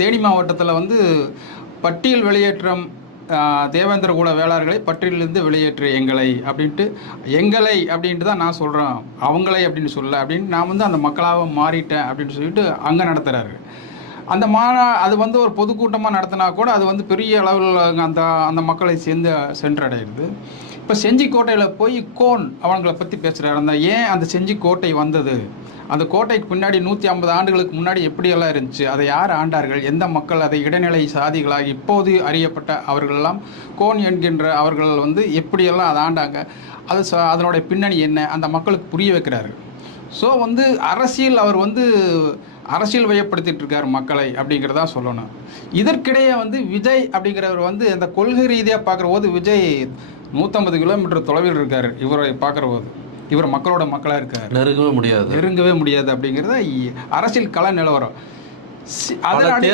தேனி மாவட்டத்தில் வந்து பட்டியல் வெளியேற்றம் ஆஹ், தேவேந்திர குல வேளாளர்களை பட்டியலிருந்து வெளியேற்று எங்களை அப்படின்ட்டு எங்களை அப்படின்ட்டு தான் நான் சொல்கிறேன் அவங்களை அப்படின்னு சொல்ல அப்படின்னு நான் வந்து அந்த மக்களாக மாறிட்டேன் அப்படின்னு சொல்லிட்டு அங்கே நடத்துகிறாரு அந்த மாநா அது வந்து ஒரு பொதுக்கூட்டமாக நடத்தினா கூட அது வந்து பெரிய அளவில் அந்த அந்த மக்களை சேர்ந்து சென்றடைகிறது இப்போ செஞ்சிக்கோட்டையில் போய் கோன் அவங்களை பற்றி பேசுகிறாரு அந்த ஏன் அந்த செஞ்சிக்கோட்டை வந்தது? அந்த கோட்டைக்கு பின்னாடி நூற்றி ஐம்பது ஆண்டுகளுக்கு முன்னாடி எப்படியெல்லாம் இருந்துச்சு? அதை யார் ஆண்டார்கள்? எந்த மக்கள்? அதை இடைநிலை சாதிகளாக இப்போது அறியப்பட்ட அவர்களெல்லாம் கோன் என்கின்ற அவர்கள் வந்து எப்படியெல்லாம் அதை ஆண்டாங்க? அது ச- அதனுடைய பின்னணி என்ன? அந்த மக்களுக்கு புரிய வைக்கிறாரு. ஸோ வந்து அரசியல் அவர் வந்து அரசியல் வயப்படுத்திட்டு இருக்கார் மக்களை அப்படிங்கிறதா சொல்லணும். இதற்கிடையே வந்து விஜய் அப்படிங்கிறவர் வந்து இந்த கொள்கை ரீதியாக பார்க்குற போது விஜய் நூற்றம்பது கிலோமீட்டர் தொலைவில் இருக்கார். இவரை பார்க்குற போது. இவர் மக்களோட மக்களாக இருக்கார். நெருங்கவே முடியாது. நெருங்கவே முடியாது அப்படிங்கிறத அரசியல் கள நிலவரம்.